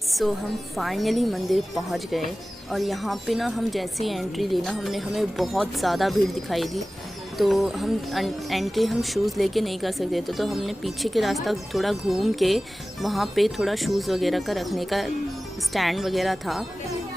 हम फाइनली मंदिर पहुंच गए और यहाँ पे ना हम जैसे ही एंट्री लेना हमें बहुत ज़्यादा भीड़ दिखाई दी। तो हम एंट्री हम शूज़ लेके नहीं कर सकते थे, तो हमने पीछे के रास्ता थोड़ा घूम के वहाँ पे थोड़ा शूज़ वगैरह का रखने का स्टैंड वगैरह था।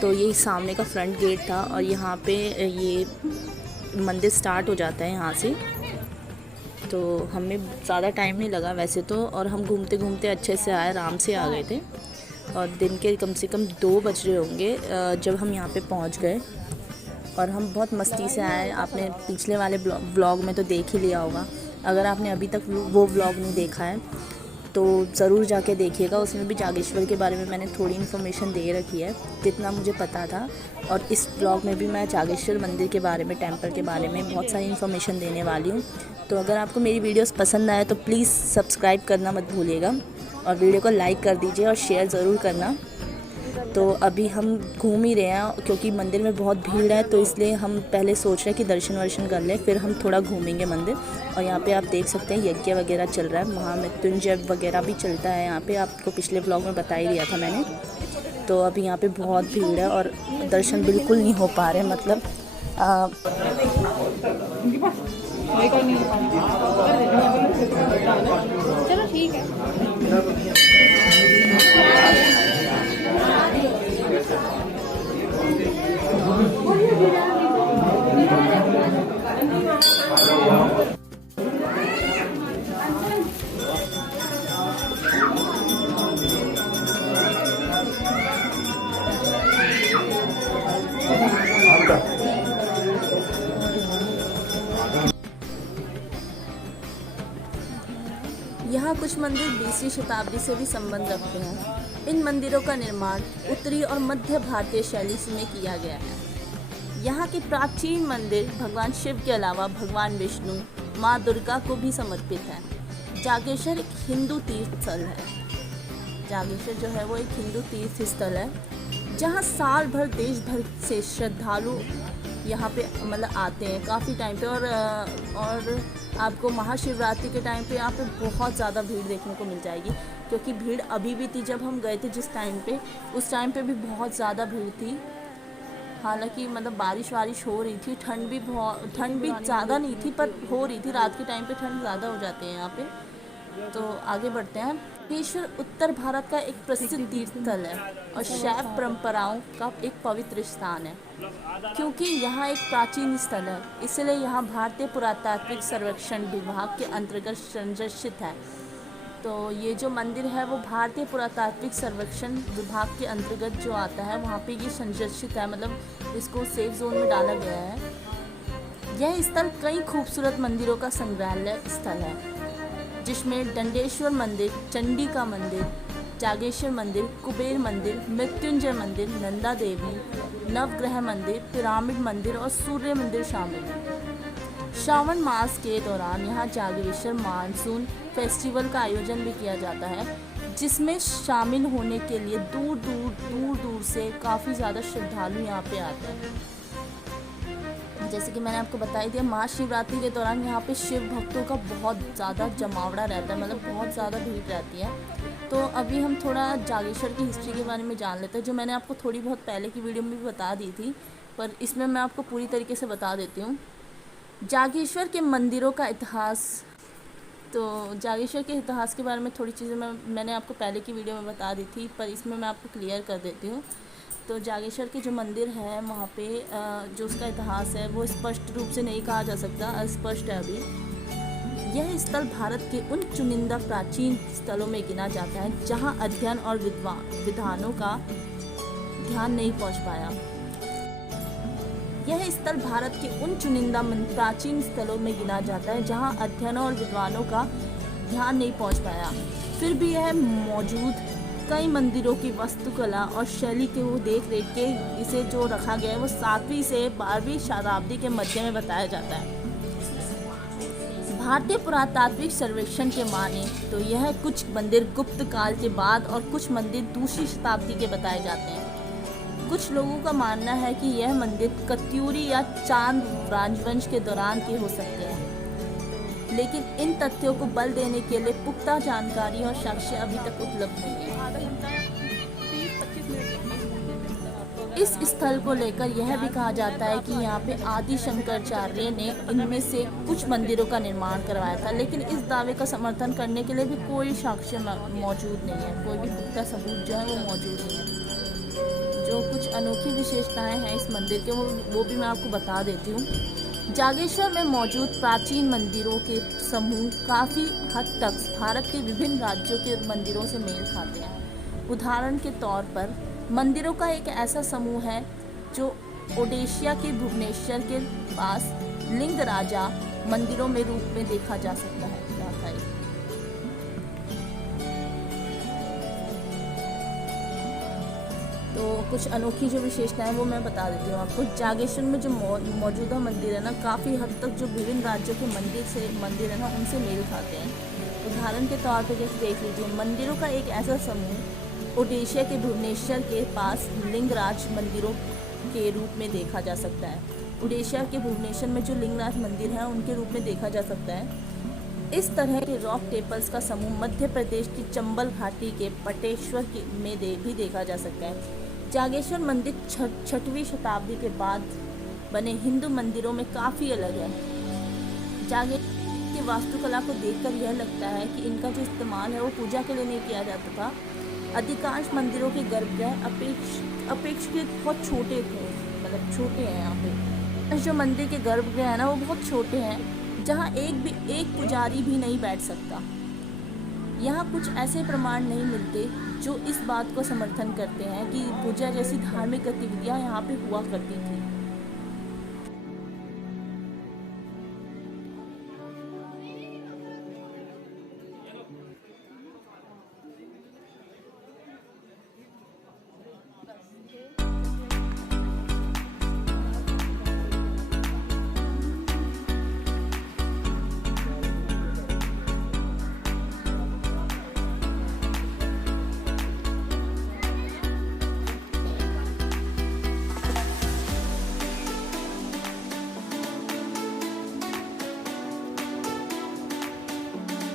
तो ये सामने का फ्रंट गेट था और यहाँ पे ये मंदिर स्टार्ट हो जाता है यहाँ से। तो हमें ज़्यादा टाइम नहीं लगा वैसे तो, और हम घूमते घूमते अच्छे से आए, आराम से आ गए थे। और दिन के कम से कम 2 बज रहे होंगे जब हम यहाँ पे पहुँच गए और हम बहुत मस्ती से आए। आपने पिछले वाले व्लॉग में तो देख ही लिया होगा। अगर आपने अभी तक वो व्लॉग नहीं देखा है तो ज़रूर जाके देखिएगा। उसमें भी जागेश्वर के बारे में मैंने थोड़ी इन्फॉर्मेशन दे रखी है जितना मुझे पता था। और इस ब्लॉग में भी मैं जागेश्वर मंदिर के बारे में, टेम्पल के बारे में बहुत सारी इन्फॉर्मेशन देने वाली हूँ। तो अगर आपको मेरी वीडियोस पसंद आए तो प्लीज़ सब्सक्राइब करना मत भूलिएगा और वीडियो को लाइक कर दीजिए और शेयर ज़रूर करना। तो अभी हम घूम ही रहे हैं क्योंकि मंदिर में बहुत भीड़ है, तो इसलिए हम पहले सोच रहे हैं कि दर्शन वर्शन कर लें, फिर हम थोड़ा घूमेंगे मंदिर। और यहाँ पे आप देख सकते हैं यज्ञ वगैरह चल रहा है, महामृत्युंजय वगैरह भी चलता है यहाँ पे। आपको पिछले व्लॉग में बता ही दिया था मैंने। तो अभी यहाँ पे बहुत भीड़ है और दर्शन बिल्कुल नहीं हो पा रहे, मतलब चलो ठीक है। यहाँ कुछ मंदिर 20वीं शताब्दी से भी संबंध रखते हैं। इन मंदिरों का निर्माण उत्तरी और मध्य भारतीय शैली में किया गया है। यहाँ के प्राचीन मंदिर भगवान शिव के अलावा भगवान विष्णु, माँ दुर्गा को भी समर्पित हैं। जागेश्वर एक हिंदू तीर्थ स्थल है। जागेश्वर जो है वो एक हिंदू तीर्थ स्थल है जहाँ साल भर देश भर से श्रद्धालु यहाँ पे मतलब आते हैं काफ़ी टाइम पे। और आपको महाशिवरात्रि के टाइम पे यहाँ पे बहुत ज़्यादा भीड़ देखने को मिल जाएगी, क्योंकि भीड़ अभी भी थी जब हम गए थे जिस टाइम पे, उस टाइम पे भी बहुत ज़्यादा भीड़ थी। हालांकि मतलब बारिश वारिश हो रही थी, ठंड भी ज़्यादा नहीं थी पर हो रही थी। रात के टाइम पे ठंड ज़्यादा हो जाती है यहाँ पे। तो आगे बढ़ते हैं। जागेश्वर उत्तर भारत का एक प्रसिद्ध तीर्थ स्थल है और शैव परंपराओं का एक पवित्र स्थान है। क्योंकि यहाँ एक प्राचीन स्थल है, इसलिए यहाँ भारतीय पुरातात्विक सर्वेक्षण विभाग के अंतर्गत संरक्षित है। तो ये जो मंदिर है वो भारतीय पुरातात्विक सर्वेक्षण विभाग के अंतर्गत जो आता है, वहाँ पे ये संरक्षित है, मतलब इसको सेफ जोन में डाला गया है। यह स्थल कई खूबसूरत मंदिरों का संग्रहालय स्थल है, जिसमें दंडेश्वर मंदिर, चंडिका मंदिर, जागेश्वर मंदिर, कुबेर मंदिर, मृत्युंजय मंदिर, नंदा देवी, नवग्रह मंदिर, पिरामिड मंदिर और सूर्य मंदिर शामिल हैं। श्रावण मास के दौरान यहाँ जागेश्वर मानसून फेस्टिवल का आयोजन भी किया जाता है, जिसमें शामिल होने के लिए दूर दूर से काफ़ी ज़्यादा श्रद्धालु यहाँ पे आते हैं। जैसे कि मैंने आपको बता ही दिया, महाशिवरात्रि के दौरान यहाँ पे शिव भक्तों का बहुत ज़्यादा जमावड़ा रहता है, मतलब बहुत ज़्यादा भीड़ रहती है। तो अभी हम थोड़ा जागेश्वर की हिस्ट्री के बारे में जान लेते हैं, जो मैंने आपको थोड़ी बहुत पहले की वीडियो में भी बता दी थी, पर इसमें मैं आपको पूरी तरीके से बता देती हूँ। जागेश्वर के मंदिरों का इतिहास। तो जागेश्वर के इतिहास के बारे में थोड़ी चीज़ें मैंने आपको पहले की वीडियो में बता दी थी, पर इसमें मैं आपको क्लियर कर देती हूँ। तो जागेश्वर के जो मंदिर है वहाँ पे जो उसका इतिहास है वो स्पष्ट रूप से नहीं कहा जा सकता, अस्पष्ट है अभी। यह स्थल भारत के उन चुनिंदा प्राचीन स्थलों में गिना जाता है जहाँ अध्ययन और विधानों का ध्यान नहीं पहुँच पाया। यह स्थल भारत के उन चुनिंदा प्राचीन स्थलों में गिना जाता है जहाँ अध्ययन और विद्वानों का ध्यान नहीं पहुँच पाया। फिर भी यह मौजूद कई मंदिरों की वास्तुकला और शैली के वो देख रेख के इसे जो रखा गया है वो 7वीं से 12वीं शताब्दी के मध्य में बताया जाता है। भारतीय पुरातात्विक सर्वेक्षण के माने तो यह कुछ मंदिर गुप्त काल के बाद और कुछ मंदिर दूसरी शताब्दी के बताए जाते हैं। कुछ लोगों का मानना है कि यह मंदिर कत्यूरी या चांद राजवंश के दौरान के हो सकते हैं, लेकिन इन तथ्यों को बल देने के लिए पुख्ता जानकारी और साक्ष्य अभी तक उपलब्ध नहीं है। इस स्थल को लेकर यह भी कहा जाता है कि यहाँ पे आदि शंकराचार्य ने इनमें से कुछ मंदिरों का निर्माण करवाया था, लेकिन इस दावे का समर्थन करने के लिए भी कोई साक्ष्य मौजूद नहीं है, कोई भी पुख्ता सबूत जो है वो मौजूद नहीं है। जो कुछ अनोखी विशेषताएं हैं इस मंदिर के वो भी मैं आपको बता देती हूँ। जागेश्वर में मौजूद प्राचीन मंदिरों के समूह काफ़ी हद तक भारत के विभिन्न राज्यों के मंदिरों से मेल खाते हैं। उदाहरण के तौर पर मंदिरों का एक ऐसा समूह है जो ओडिशा के भुवनेश्वर के पास लिंगराजा मंदिरों में रूप में देखा जा सकता है। तो कुछ अनोखी जो विशेषताएं वो मैं बता देती हूँ आपको। जागेश्वर में जो मौजूदा मंदिर है ना, काफ़ी हद तक जो विभिन्न राज्यों के मंदिर है ना उनसे मेल खाते हैं। उदाहरण के तौर पर जैसे देख लीजिए, मंदिरों का एक ऐसा समूह ओडिशा के भुवनेश्वर के पास लिंगराज मंदिरों के रूप में देखा जा सकता है। ओडिशा के भुवनेश्वर में जो लिंगराज मंदिर हैं उनके रूप में देखा जा सकता है। इस तरह के रॉक टेम्पल्स का समूह मध्य प्रदेश की चंबल घाटी के पटेश्वर में भी देखा जा सकता है। जागेश्वर मंदिर 6वीं शताब्दी के बाद बने हिंदू मंदिरों में काफ़ी अलग है। जागेश्वर की वास्तुकला को देखकर यह लगता है कि इनका जो इस्तेमाल है वो पूजा के लिए नहीं किया जाता था। अधिकांश मंदिरों के गर्भगृह अपेक्षाकृत बहुत छोटे थे, मतलब छोटे हैं यहाँ पे। जो मंदिर के गर्भगृह है ना वो बहुत छोटे हैं, जहाँ एक पुजारी भी नहीं बैठ सकता। यहाँ कुछ ऐसे प्रमाण नहीं मिलते जो इस बात को समर्थन करते हैं कि पूजा जैसी धार्मिक गतिविधियाँ यहाँ पे हुआ करती थी।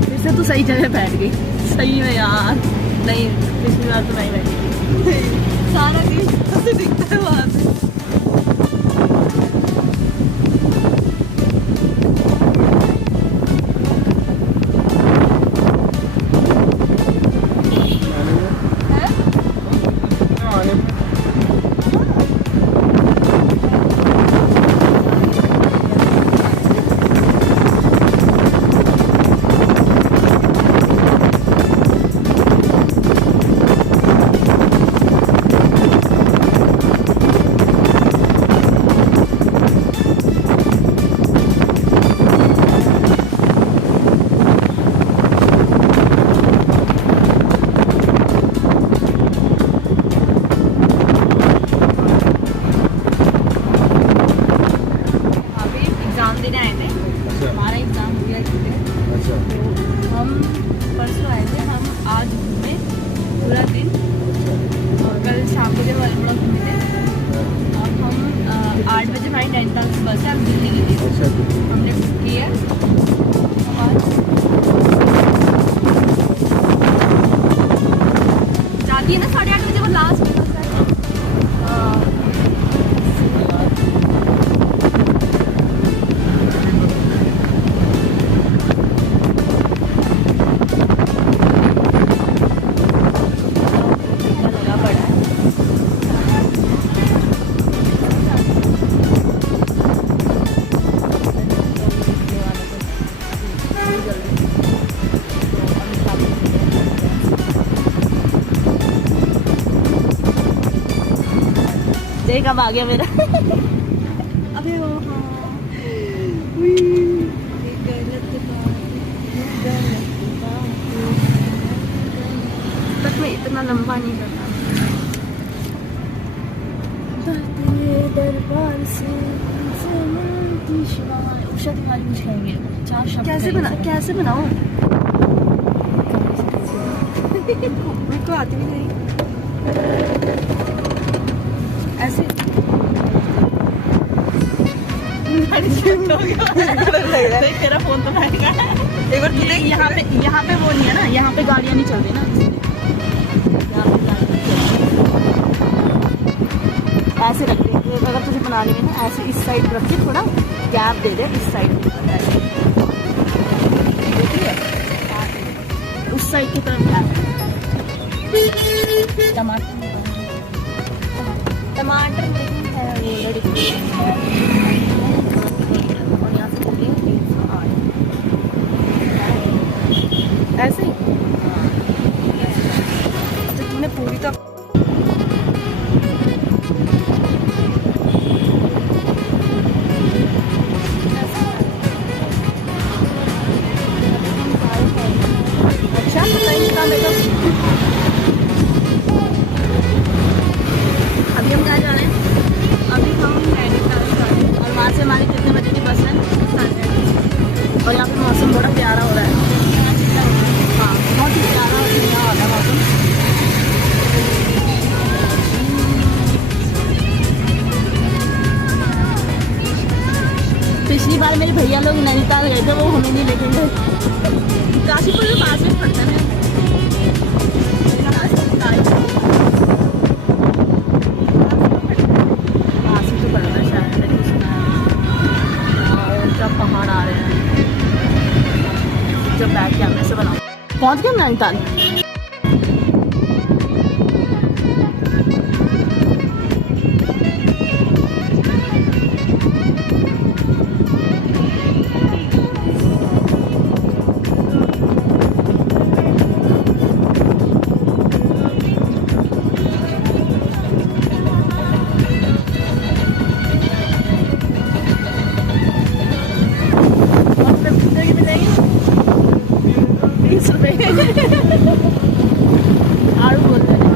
फिर से तो सही जगह बैठ गई, सही में यार। नहीं, पिछली बार तो नहीं बैठी। सारा दिन दिखता है वहाँ से। बस है, हम दिल्ली के लिए हमने बुक की है। और जाती है ना 8:30 बजे वो लास्ट। देख अब आ गया मेरा। अबे वो तक में इतना लंबा नहीं करता। दरबार से उषा तिवारी कुछ कहेंगे। 4 शब्द कैसे बनाओ? मेरे को आती भी नहीं ऐसे। तेरा फोन तो महंगा है। एक बार देख, यहाँ पे वो नहीं है ना, यहाँ पे गाड़ियाँ नहीं चल रही ना, यहाँ पे गाड़ियाँ ऐसे रख दे, अगर तुझे बनाने में ना ऐसे इस साइड रख के थोड़ा गैप दे दे इस साइड ऐसे, देख रही है, उस साइड की तरफ गैप। टमाटर टमाटर है ऑलरेडी और यहाँ से चलिए 308 ऐसे ही। तो तुमने पूरी तो अच्छा पता ही नहीं था मेरे को। अभी हम कहाँ जा रहे हैं? अभी हम नैनीताल जा रहे हैं। और वहाँ से हमारी कितने बजे की बस है? और यहाँ पे मौसम बड़ा प्यारा हो रहा है। हाँ बहुत ही प्यारा और ठंडा हो रहा है मौसम। पिछली बार मेरे भैया लोग नैनीताल गए थे, वो हमें नहीं लेके गए। काशीपुर के पास में पड़ता है। पास ही तो पड़ता है शायद, मैंने सुना है। और क्या पहाड़ आ रहे हैं जब बैठ कैमरे से बनाओ। पहुँच गए नैनीताल। आड़ू बोल रहे हैं।